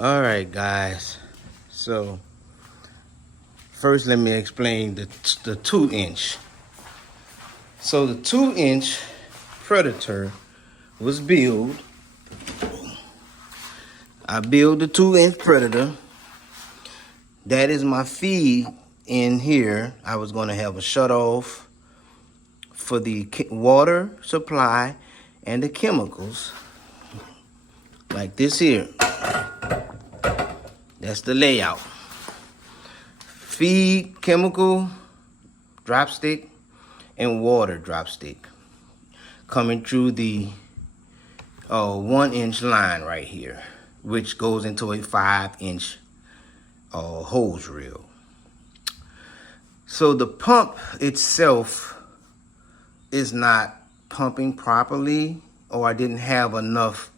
All right, guys. So first, let me explain the 2-inch. So the 2-inch Predator was built. I built the 2-inch Predator. That is my feed in here. I was going to have a shut off for the water supply and the chemicals, like this here. That's the layout. Feed, chemical, drop stick, and water drop stick coming through the 1-inch line right here, which goes into a 5-inch hose reel. So the pump itself is not pumping properly, or I didn't have enough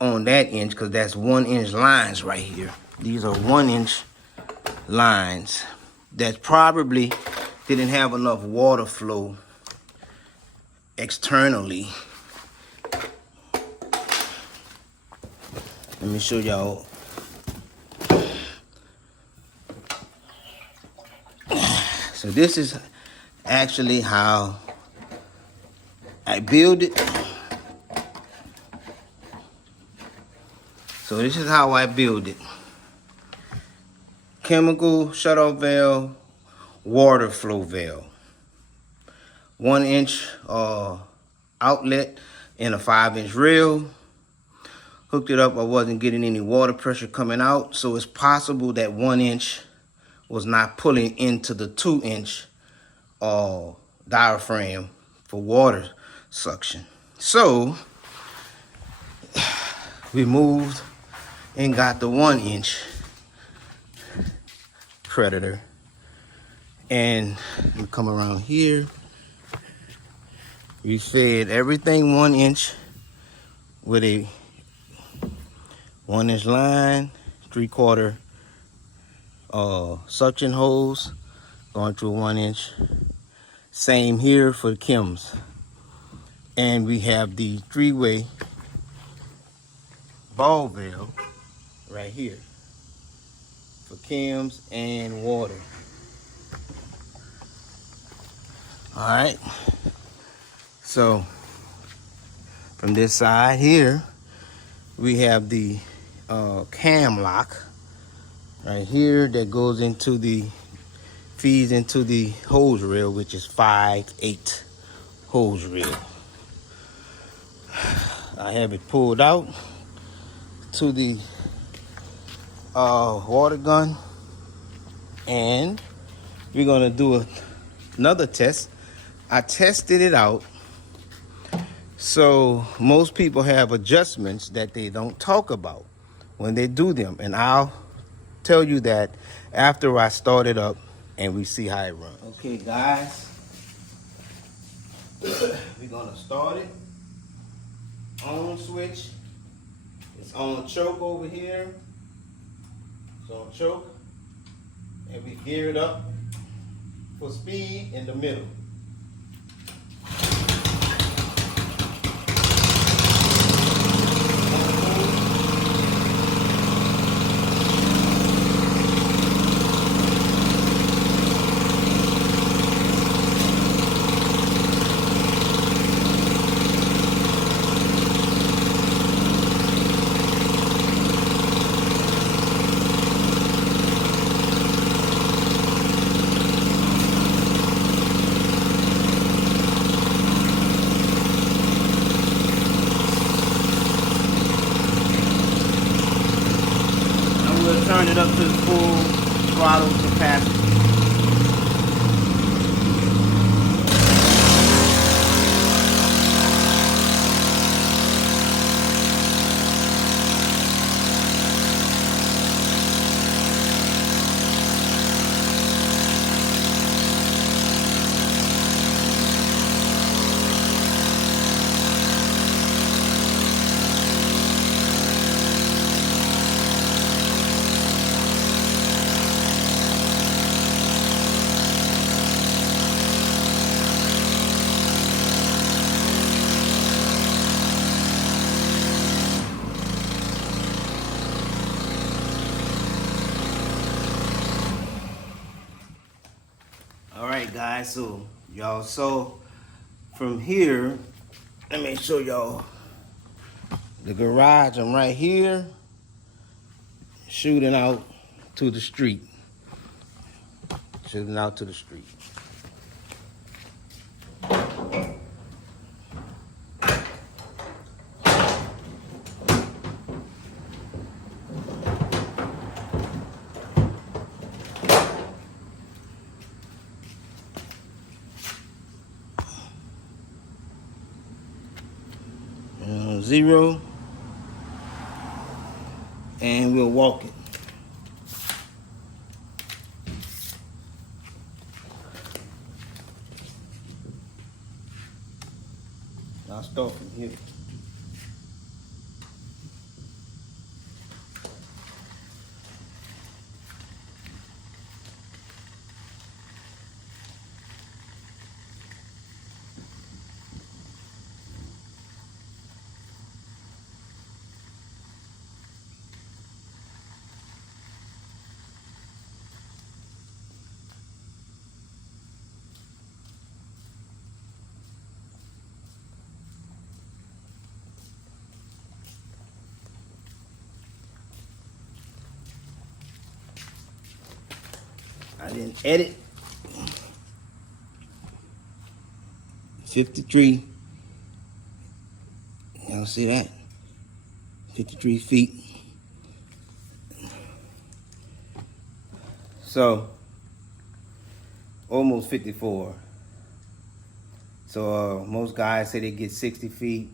on that inch, because that's 1-inch lines right here. These are 1-inch lines that probably didn't have enough water flow externally. Let me show y'all. So this is actually how I build it. So this is how I build it. Chemical shutoff valve, water flow valve. 1-inch outlet in a 5-inch reel. Hooked it up, I wasn't getting any water pressure coming out, so it's possible that 1-inch was not pulling into the 2-inch diaphragm for water suction. So we moved and got the 1-inch Predator. And we come around here. We fed everything 1-inch with a 1-inch line, 3/4 suction hose going through 1-inch. Same here for the chems. And we have the 3-way ball valve right here for chems and water. All right. So from this side here, we have the cam lock right here that goes into feeds into the hose reel, which is 5/8 hose reel. I have it pulled out to the water gun, and we're gonna do another test. I tested it out. So most people have adjustments that they don't talk about when they do them, and I'll tell you that after I start it up and we see how it runs. Okay, guys, we're gonna start it. On switch. It's on choke over here. It's on choke, and we gear it up for speed in the middle. Turn it up to the full throttle capacity. guys, so y'all saw from here, let me show y'all the garage. I'm right here shooting out to the street. Shooting out to the street. 0, and we'll walk it. I'll start from here. I didn't edit. 53. Y'all see that? 53 feet. So, almost 54. So, most guys say they get 60 feet.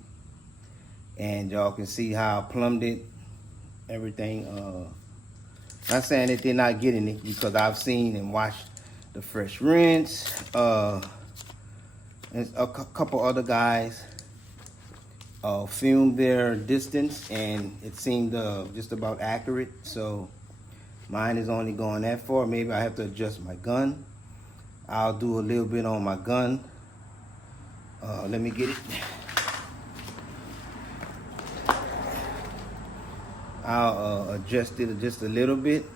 And y'all can see how I plumbed it. Everything. Not saying that they're not getting it, because I've seen and watched the Fresh Rinse. There's a couple other guys filmed their distance, and it seemed just about accurate. So mine is only going that far. Maybe I have to adjust my gun. I'll do a little bit on my gun. Let me get it. I'll adjust it just a little bit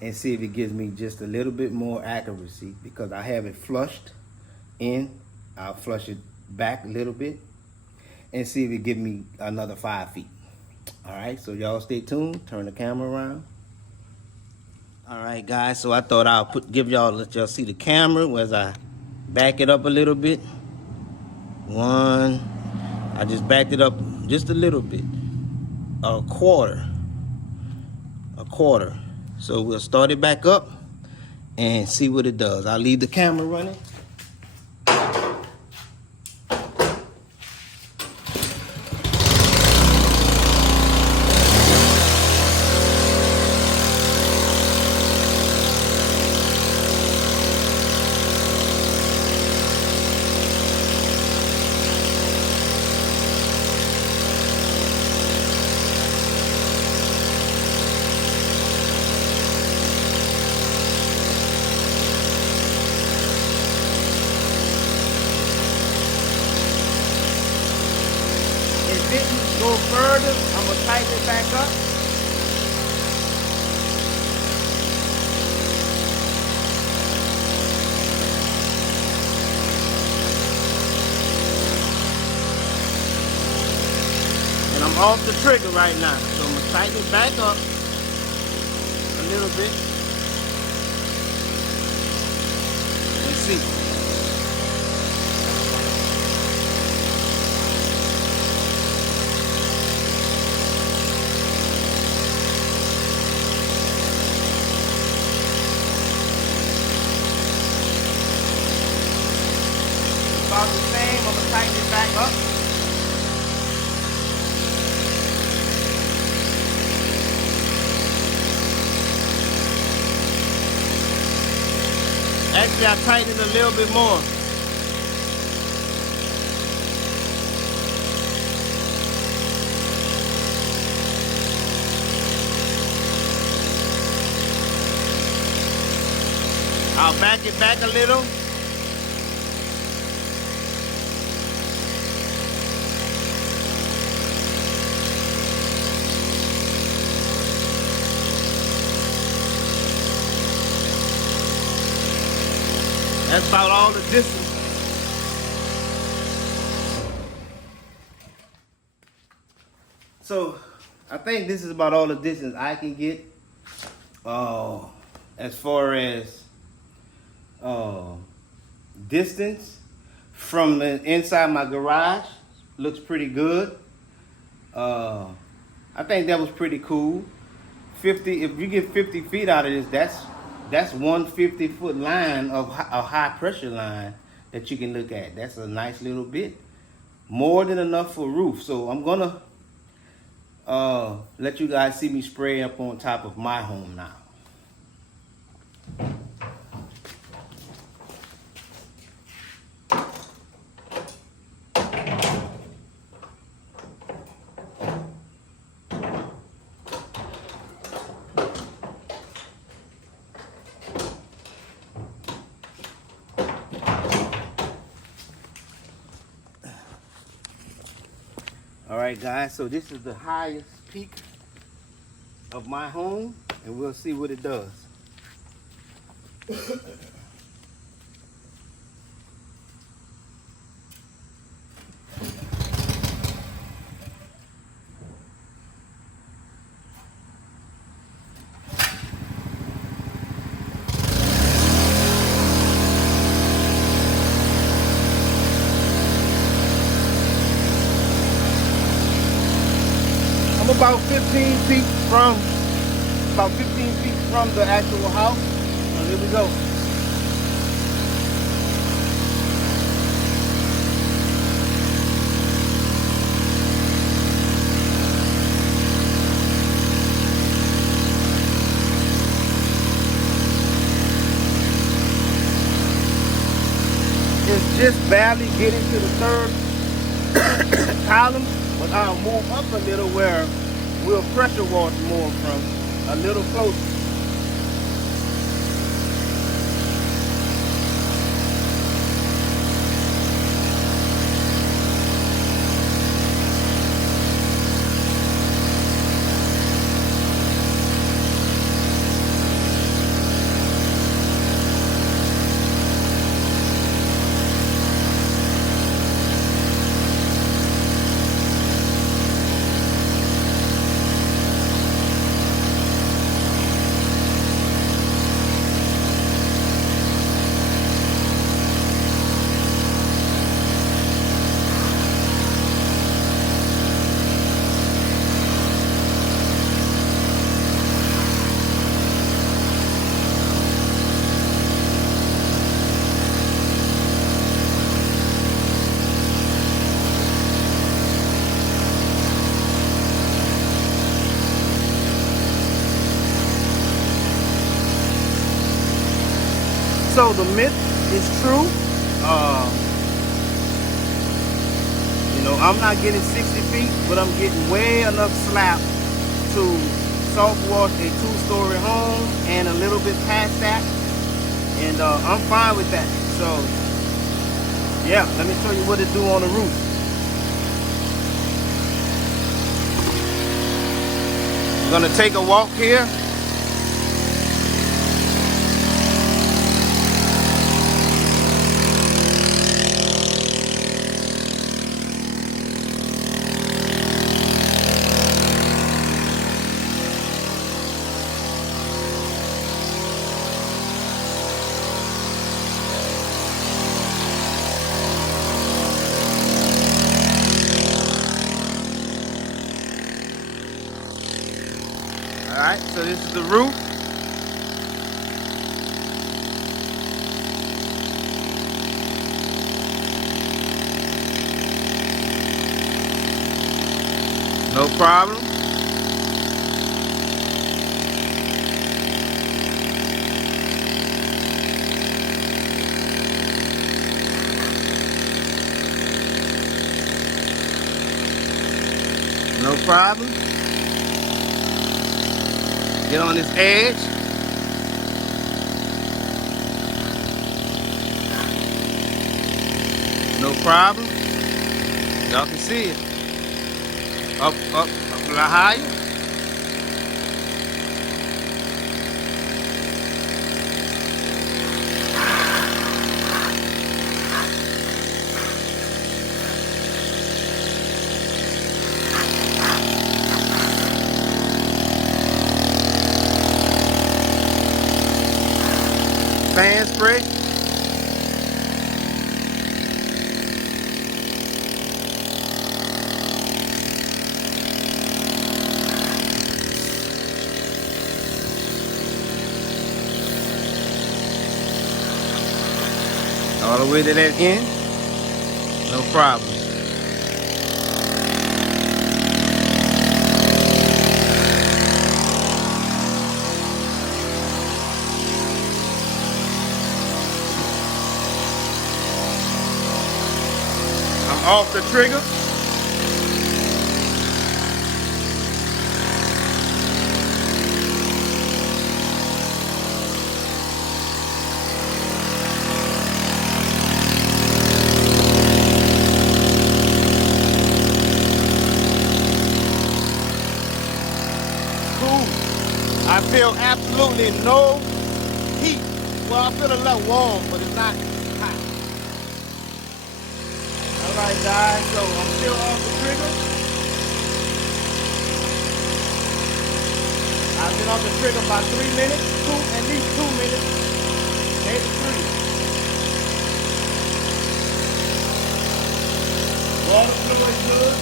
and see if it gives me just a little bit more accuracy, because I have it flushed in. I'll flush it back a little bit and see if it gives me another 5 feet. All right, so y'all stay tuned. Turn the camera around. All right, guys, so I thought I'll let y'all see the camera as I back it up a little bit. I just backed it up just a little bit. A quarter. So we'll start it back up and see what it does. I'll leave the camera running. Didn't go further, I'm gonna tighten it back up. And I'm off the trigger right now, so I'm gonna tighten it back up a little bit and see. About the same, I'm gonna tighten it back up. Actually, I tightened it a little bit more. I'll back it back a little. That's about all the distance. So I think this is about all the distance I can get. As far as distance from the inside my garage, looks pretty good. I think that was pretty cool. 50. If you get 50 feet out of this, that's 150-foot line of a high pressure line that you can look at. That's a nice little bit, more than enough for a roof. So I'm gonna let you guys see me spray up on top of my home now. All right, guys, so this is the highest peak of my home, and we'll see what it does. I'm about 15 feet from the actual house. So here we go. It's just barely getting to the third column, but I'll move up a little where we'll pressure wash more from a little closer. So the myth is true. You know, I'm not getting 60 feet, but I'm getting way enough slap to soft wash a 2-story home and a little bit past that. And I'm fine with that. So yeah, let me show you what it do on the roof. I'm gonna take a walk here. Alright, so this is the roof. No problem. No problem. Get on this edge. No problem. Y'all can see it. Up a little higher. fan spray. All the way to that end, no problem. I'm off the trigger. I feel absolutely no heat. Well, I feel a little warm, but it's not hot. All right, guys, so I'm still off the trigger. I've been off the trigger about 3 minutes, at least 2 minutes, maybe 3. Water fluid is good.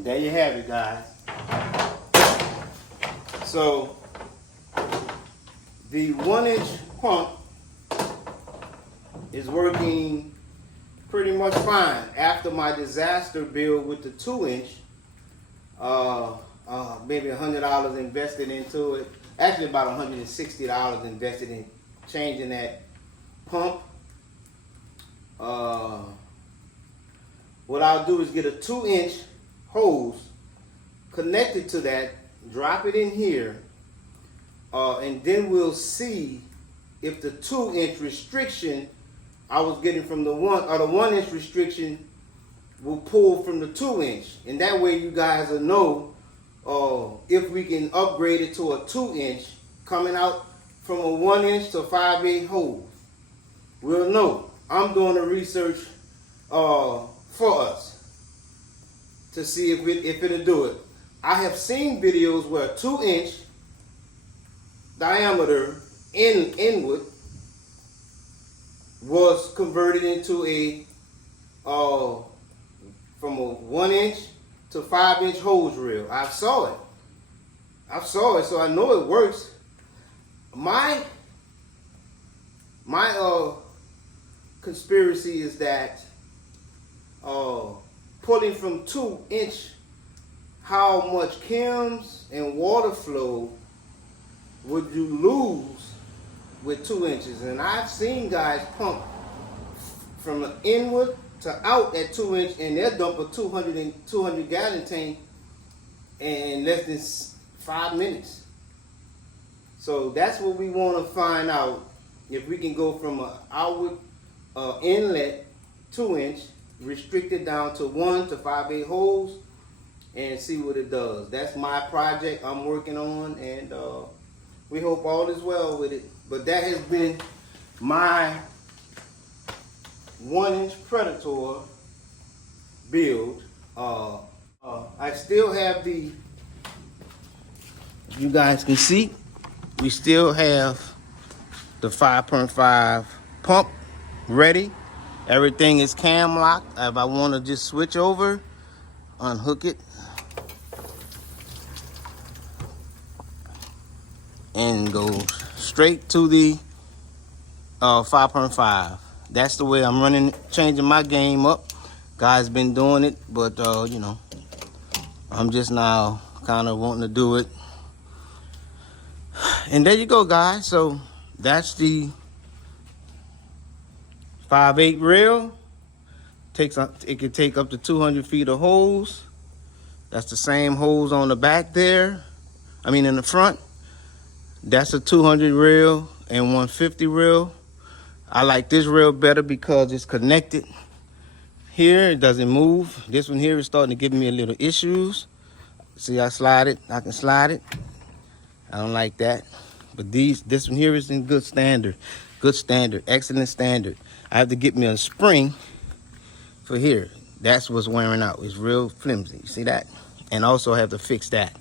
There you have it, guys. So the 1-inch pump is working pretty much fine after my disaster build with the 2-inch. Maybe $100 invested into it. Actually, about $160 invested in changing that pump. What I'll do is get a 2-inch hose connected to that, drop it in here, and then we'll see if the 2-inch restriction I was getting from the 1-inch restriction will pull from the 2-inch, and that way you guys will know if we can upgrade it to a 2-inch coming out from a 1-inch to 5/8 hose. We'll know. I'm doing the research for us to see if it'll do it. I have seen videos where a 2-inch diameter inward was converted into a from a 1-inch to 5-inch hose reel. I saw it, so I know it works. My conspiracy is that pulling from 2-inch, how much chems and water flow would you lose with 2 inches? And I've seen guys pump from an inward to out at 2-inch, and they'll dump a 200 gallon tank in less than 5 minutes. So that's what we want to find out, if we can go from an outward inlet 2-inch restricted down to 1 to 5/8 hose and see what it does. That's my project I'm working on, and we hope all is well with it. But that has been my 1-inch Predator build. I still have the, you guys can see, we still have the 5.5 pump ready. Everything is cam locked. If I want to just switch over, unhook it, and go straight to the 5.5. That's the way I'm running, changing my game up. Guys been doing it, but you know, I'm just now kind of wanting to do it. And there you go, guys. So that's the 5/8 reel. It can take up to 200 feet of hose. That's the same hose on the back there. I mean in the front. That's a 200 reel and 150 reel. I like this reel better because it's connected here. It doesn't move. This one here is starting to give me a little issues. See, I slide it. I can slide it. I don't like that. But this one here is in good standard. Good standard. Excellent standard. I have to get me a spring for here. That's what's wearing out. It's real flimsy. You see that? And also have to fix that.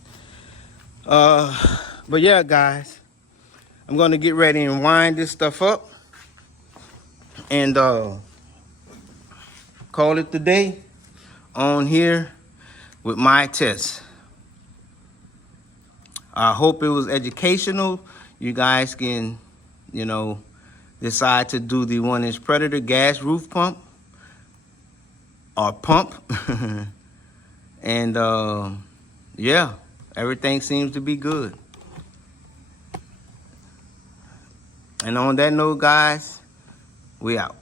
But yeah, guys. I'm going to get ready and wind this stuff up. And call it the day on here with my test. I hope it was educational. You guys can, you know, decide to do the 1-inch Predator gas roof pump or pump. And yeah, everything seems to be good. And on that note, guys, we out.